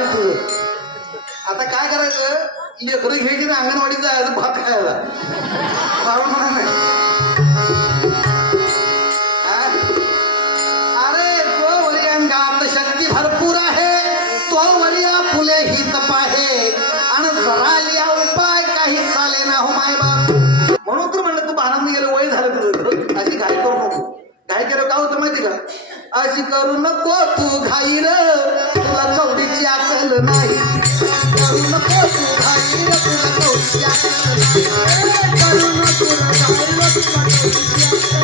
करायचं? आता काय करायचं? लेकरं घ्यायची ना अंगणवाडीत जायचं भात खायला. कारण म्हणा नाही. अरे तो वरियांका शक्ती भरपूर आहे. तो वरिया फुले ही अशी करू नको तू घाई तुला कवडीची अकल नाही. करू नको तू घाई तुला कवडीची अकल नाही. करू नको तुला कवडीची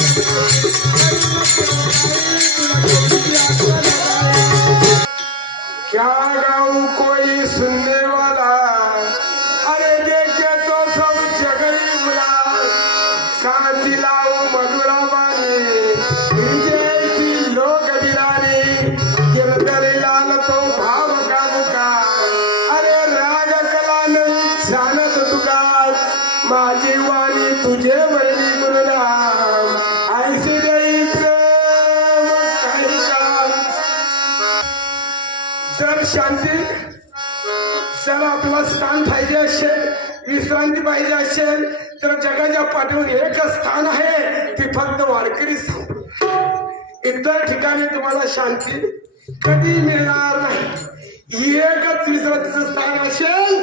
क्या गाऊ कोई सुनने वाला नाही तुका माझी वाणी तुझे वरली गुणनाम ऐसे देई प्रेम काही जर शांती जर आपलं स्थान पाहिजे असेल विश्रांती पाहिजे असेल तर जगाच्या पाठीवर एकच स्थान आहे ती फक्त वारकरी इतर ठिकाणी तुम्हाला शांती कधी मिळणार नाही. एकच विश्रांतीचं स्थान असेल